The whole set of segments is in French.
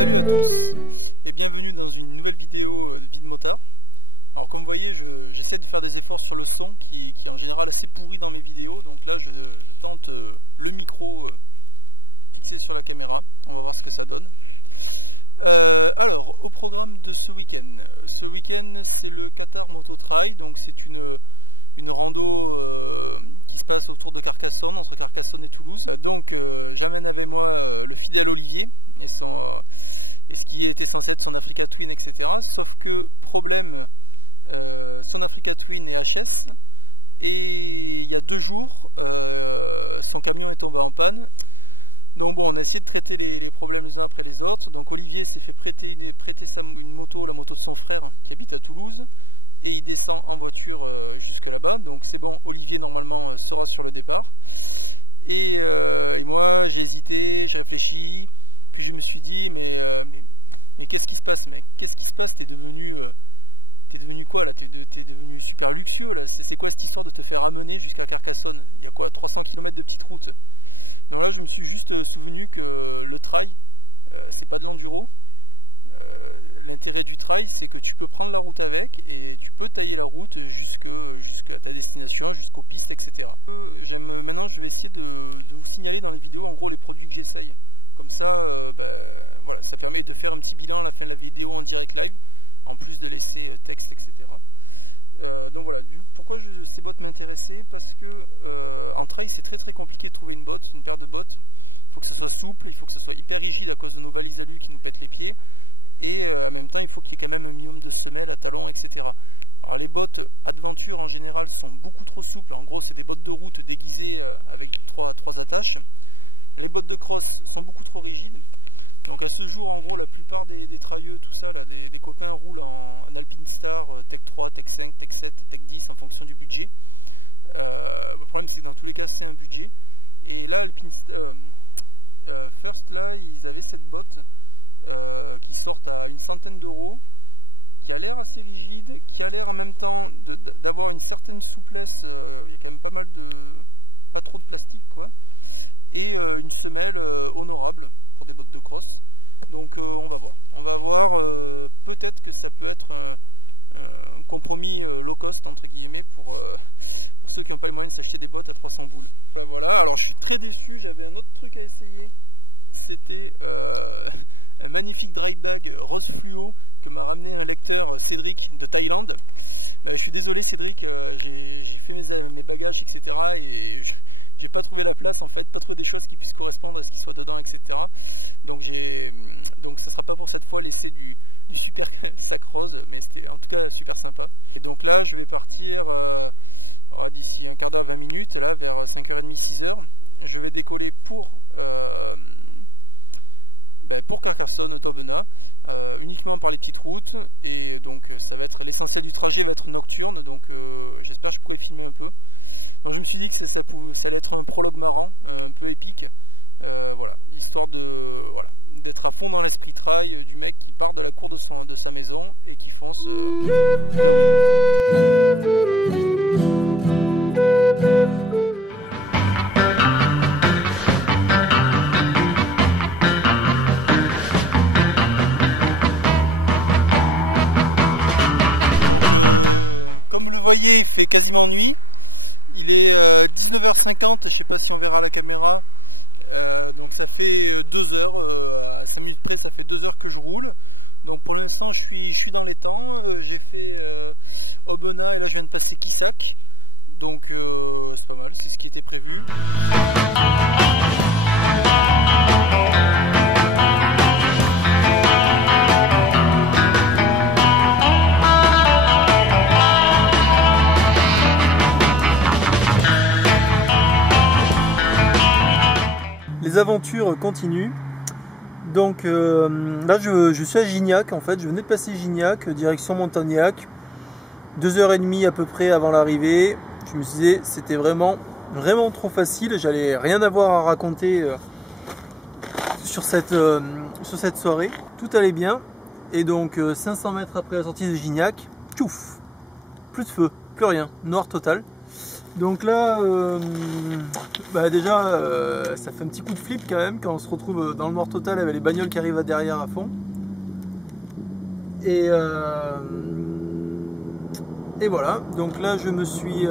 Salut à tous et bienvenue dans une nouvelle vidéo de Vie de Motard. Alors comme vous voyez, j'essaie de faire des efforts sur le son qui est en général assez pourri dans mes vidéos. Donc là je tente le micro fixé sur la caméra. On va voir ce que ça donne. Alors au programme de ce week-end. Ce week-end c'est le Qatar Moto Trail. Donc c'est une rando qui se passe autour de Carcassonne, entre Carcassonne et Toulouse. Donc j'amène avec moi le fidèle Olivier et ce qui était censé être son Africa Twin, etc. Sauf que problème, son Africa Twin est HS et il y a 2 jours son camion est tombé en panne. Donc bon, on a essayé de traiter les problèmes les uns après les autres. Donc Olivier s'est fait prêter une moto, la moto de son frère qui habite à Toulouse. Et il descend en voiture jusque là-bas. Donc c'est bon, Olivier normalement sera sur le départ. Et moi j'ai hésité, j'ai réfléchi. Puis je me suis dit mais qu'est-ce qui se passe, mec? Qu'est-ce qui se passe? T'es devenu quoi là? T'es devenu super luxueux là. C'est quoi cette histoire de te faire amener jusqu'à Carcassonne? Il y a quoi, 300 km de petite route? Donc là je me suis juste souvenu que le trail c'est pas de l'enduro. L'intérêt du trail c'est que tu peux prendre la route avec et tu peux tailler la route jusqu'à ta destination, jusqu'aux pistes, etc. Maintenant je vais essayer de vous signaler dans les vidéos en gros les produits que j'essaye. Comme ça, voilà, ça permet de faire un petit bilan à la fin de la vidéo en direct live, en plus de laisser texte, etc. Donc voilà, pourquoi ces bottes m'intéressaient? Parce que en trail c'est très compliqué de trouver une paire de bottes. Il faut que ça soit souple, il faut que ça soit hyper rigide à cause de nos valises alu qui nous pètent les pieds. Et en même temps il faut qu'il y ait quand même un minimum de semelles à talons, etc. Alors les bottes Adventure en général sont beaucoup trop souples. En gros c'est des bottes de route déguisées avec trois attaches. Les bottes de cross sont beaucoup trop rigides. Donc à ce jour en gros la plupart des trailleux, tout ça là, des copains roulent en Alpine Star, Tech 3, Tech 5, Tech 7, Tech 10 en fonction du budget. Le problème c'est que dans tous les cas c'est un budget. Et là First là ils avaient cette botte qui sortent à une centaine d'euros, qui a l'air assez rigide, qui a l'air en même temps d'avoir une certaine souplesse. Il y a quand même pas trop de plastique quoi, et une semelle honorable pour des bottes de cross. Donc on va voir, peut-être que ça peut être un compromis low cost entre guillemets pour ceux qui n'ont pas les moyens de s'acheter des bottes à 300 boules. Voilà, alors je suis très déçu, j'avais un autre truc à essayer. C'était un magnifique dry bag rose fluo que m'a ramené un lecteur Cédric de Thaïlande. Je suis désolé Cédric, j'ai fait mes bagages, etc. et j'ai pas trouvé la place en fait, pas trouvé des choses qui puissent correspondre à ce qui soit dedans, etc. Donc ça sera pas pour cette fois laisser du super sac rose, mais c'était en tout cas super sympa. Et donc là je vais partir d'ici un quart d'heure, 20 minutes, là vers 5h30, 6h. Je vais décoller pour Carcassonne d'Aubenas, uniquement par les petites routes, et donc ça va être l'essentiel du trajet va être nocturne, donc j'espère que je pourrai filmer un peu. Donc je me suis dit que ça allait être un prologue marrant, un peu épique, voilà, histoire d'être à fond dans l'esprit trail du mec qui part de la cour de sa maison et qui fonce là où il veut. Comme vous le voyez, il fait quasiment nuit. Il est 19h50, je sais pas si on verra à la caméra. Donc ça fait 2 heures, à 5 minutes près, ça fait 2 heures que je roule. Donc pour l'instant, je suis dans les temps. J'ai fait Aubenas et là je viens de passer Quissac. Donc c'est pas mal, c'est ce qui était prévu. Les aventures continuent. Donc là je suis à Gignac en fait, je venais de passer Gignac, direction Montagnac, 2h30 à peu près avant l'arrivée. Je me disais c'était vraiment trop facile, j'allais rien avoir à raconter sur cette soirée, tout allait bien. Et donc 500 mètres après la sortie de Gignac, tchouf, plus de feu, plus rien, noir total. Donc là, déjà, ça fait un petit coup de flip quand même quand on se retrouve dans le noir total avec les bagnoles qui arrivent à derrière à fond. Et voilà, donc là je me suis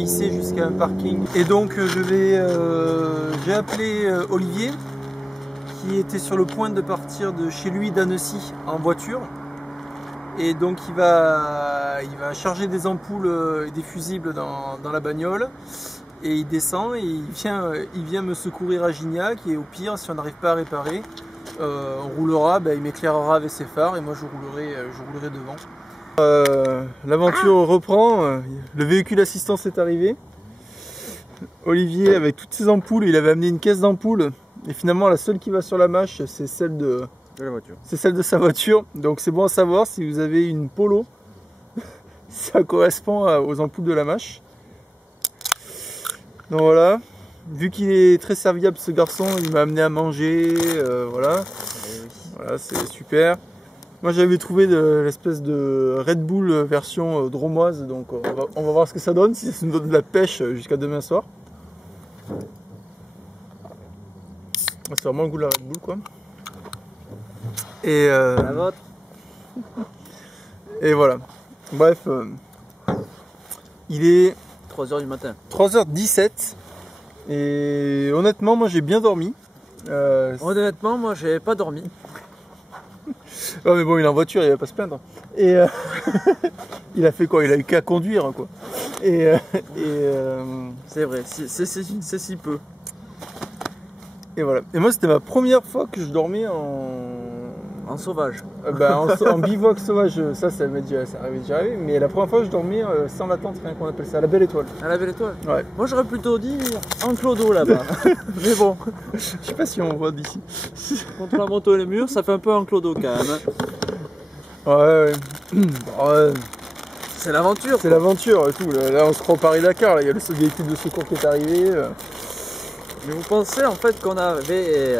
hissé jusqu'à un parking. Et donc j'ai appelé Olivier qui était sur le point de partir de chez lui d'Annecy en voiture. Et donc il va charger des ampoules et des fusibles dans la bagnole. Et il descend et il vient me secourir à Gignac. Et au pire, si on n'arrive pas à réparer, on roulera, il m'éclairera avec ses phares et moi je roulerai devant. L'aventure reprend, le véhicule assistance est arrivé. Olivier avec toutes ses ampoules, il avait amené une caisse d'ampoules. Et finalement la seule qui va sur la mâche, c'est celle de la voiture. C'est celle de sa voiture. Donc c'est bon à savoir, si vous avez une Polo, ça correspond aux ampoules de la mâche. Donc voilà, vu qu'il est très serviable ce garçon, il m'a amené à manger, voilà, c'est super. Moi j'avais trouvé l'espèce de Red Bull version dromoise, donc on va voir ce que ça donne, si ça nous donne de la pêche jusqu'à demain soir. C'est vraiment le goût de la Red Bull quoi. Et la vôtre. Et voilà. Bref, il est 3h du matin. 3h17 et honnêtement moi j'ai bien dormi. Honnêtement moi j'ai pas dormi. Ouais mais bon il est en voiture, il va pas se plaindre. Et il a fait quoi? Il a eu qu'à conduire quoi. C'est vrai, c'est si peu. Et voilà. Et moi c'était ma première fois que je dormais en sauvage. En bivouac sauvage, ça m'est déjà arrivé, mais la première fois je dormais sans la tente, qu'on appelle ça, à la belle étoile. À la belle étoile? Ouais. Moi j'aurais plutôt dit en clodo là-bas. Mais bon. Je sais pas si on voit d'ici. Contre la moto et les murs, ça fait un peu en clodo quand même. Ouais. C'est l'aventure. C'est l'aventure et tout. Là on se croit au Paris-Dakar, il y a le véhicule de secours qui est arrivé. Mais vous pensez en fait qu'on est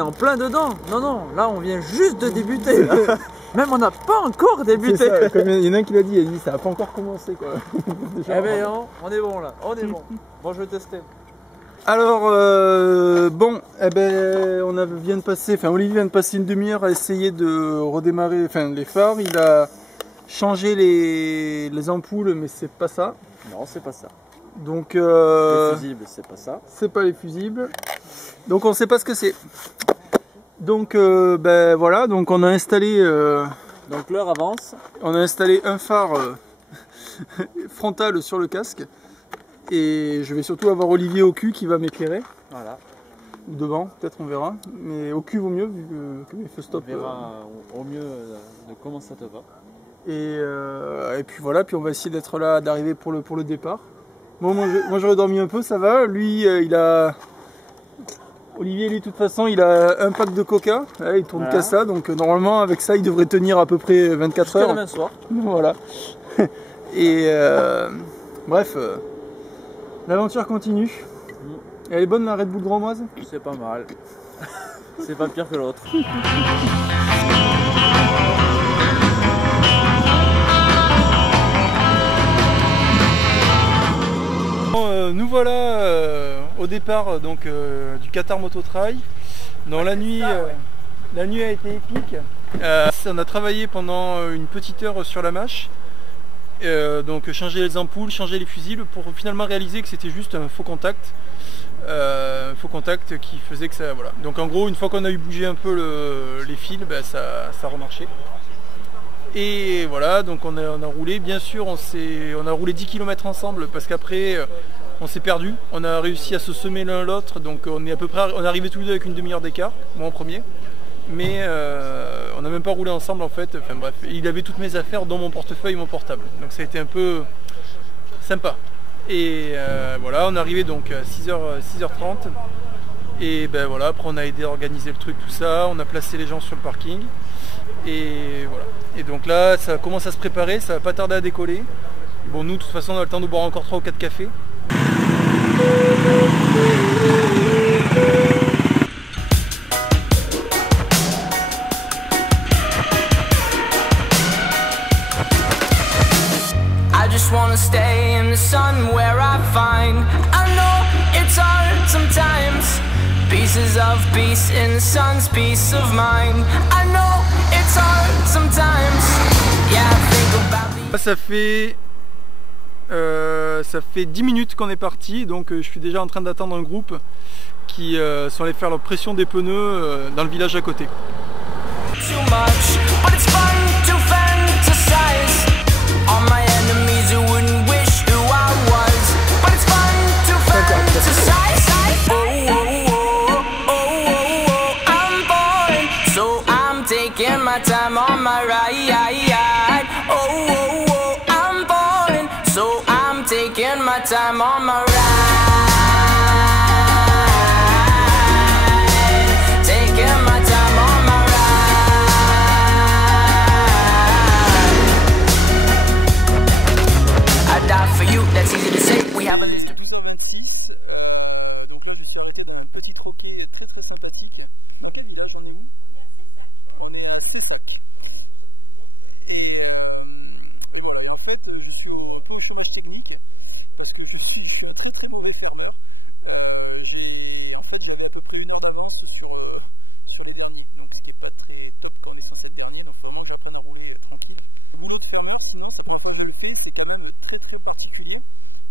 en plein dedans? Non, là on vient juste de débuter. Là. Même on n'a pas encore débuté. Il y en a un qui l'a dit, il a dit ça n'a pas encore commencé quoi. Eh ben non, on est bon là, on est bon. Bon je vais tester. Alors Olivier vient de passer une demi-heure à essayer de redémarrer les phares. Il a changé les ampoules mais c'est pas ça. Non c'est pas ça. Donc les fusibles c'est pas ça. C'est pas les fusibles. Donc on sait pas ce que c'est. Donc voilà, donc on a installé donc l'heure avance. On a installé un phare frontal sur le casque. Et je vais surtout avoir Olivier au cul qui va m'éclairer. Voilà. Ou devant, peut-être on verra. Mais au cul vaut mieux vu que les feux stop. On verra au mieux de comment ça te va. Et puis voilà, puis on va essayer d'être là, d'arriver pour le départ. Bon, moi j'aurais dormi un peu, ça va. Lui, Olivier, lui, de toute façon, il a un pack de coca. Là, il tourne qu'à ça, donc normalement, avec ça, il devrait tenir à peu près 24 heures. Demain soir. Voilà. Et bref, l'aventure continue. Elle est bonne la Red Bull Dromoise? C'est pas mal. C'est pas pire que l'autre. Nous voilà au départ du Qatar Moto Trail. Donc la nuit a été épique. On a travaillé pendant une petite heure sur la mâche. Donc changer les ampoules, changer les fusibles pour finalement réaliser que c'était juste un faux contact. Qui faisait que ça... Voilà. Donc en gros une fois qu'on a eu bougé un peu les fils, ça remarchait. Et voilà, donc on a roulé, bien sûr on a roulé 10 km ensemble parce qu'après on s'est perdu, on a réussi à se semer l'un l'autre, donc on est arrivé tous les deux avec une demi-heure d'écart, moi en premier, mais on n'a même pas roulé ensemble en fait, enfin bref, il avait toutes mes affaires dont mon portefeuille et mon portable, donc ça a été un peu Et voilà, on est arrivé donc à 6h30 et ben voilà, après on a aidé à organiser le truc, tout ça, on a placé les gens sur le parking et voilà. Et donc là ça commence à se préparer, ça va pas tarder à décoller. Bon, nous de toute façon on a le temps de boire encore 3 ou 4 cafés. I just wanna stay in the sun. of peace in sun's peace of mind. I know it's hard sometimes. Yeah, think about the... Ça fait 10 minutes qu'on est parti, donc je suis déjà en train d'attendre un groupe qui sont allés faire leur pression des pneus dans le village à côté. Too much, but it's fun to fantasize. All my enemies who wouldn't wish who I was, but it's fun to fantasize. Oh, oh, oh, oh, oh, oh, I'm bored, so I'm taking my time on my ride. Oh, oh, oh, I'm bored, so I'm taking my time on my ride. Taking my time on my ride. Et 12h26, donc là je suis arrêté dans un petit troquet très très sympathique. Dans quel village on est où? On est à Cessac. Et voilà, et en fait je suis un peu au chômage technique parce que je suis un très très mauvais fermeur. En fait j'avais à peu près 1 heure d'avance sur les derniers, donc ce qui est pas très top quand on est censé être dernier, donc il faut vraiment que j'apprenne à rouler tranquille. Le boulot de fermeur, sinon c'est la première fois que je le fais, c'est quand même très très particulier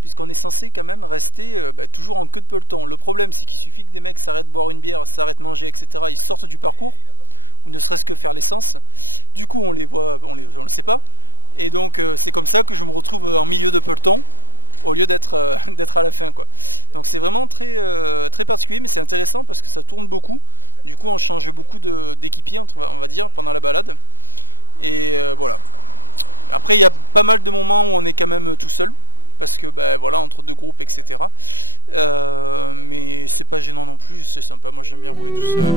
puisqu'on est censé quand même rester toujours en queue de peloton. Le problème c'est qu'il suffit que des mecs s'arrêtent boire une bière, s'arrêtent manger, etc. Ils sortent du parcours, ou ne serait-ce que faire l'essence. Du coup on les voit, on le sait pas, et donc c'est comme ça que je me retrouve en milieu de peloton au lieu d'être à la fin, quoi. Donc c'est vraiment très, très particulier, mais c'est intéressant parce que ça tourne beaucoup. Du coup on change beaucoup d'équipiers, on va dire, pendant la balade. Et voilà. Après il y a pas mal de moments où on est quand même tout seul, parce que voilà, entre deux groupes, etc. Mais c'est pas gênant non plus, c'est sympa, moi j'aime bien rouler tout seul.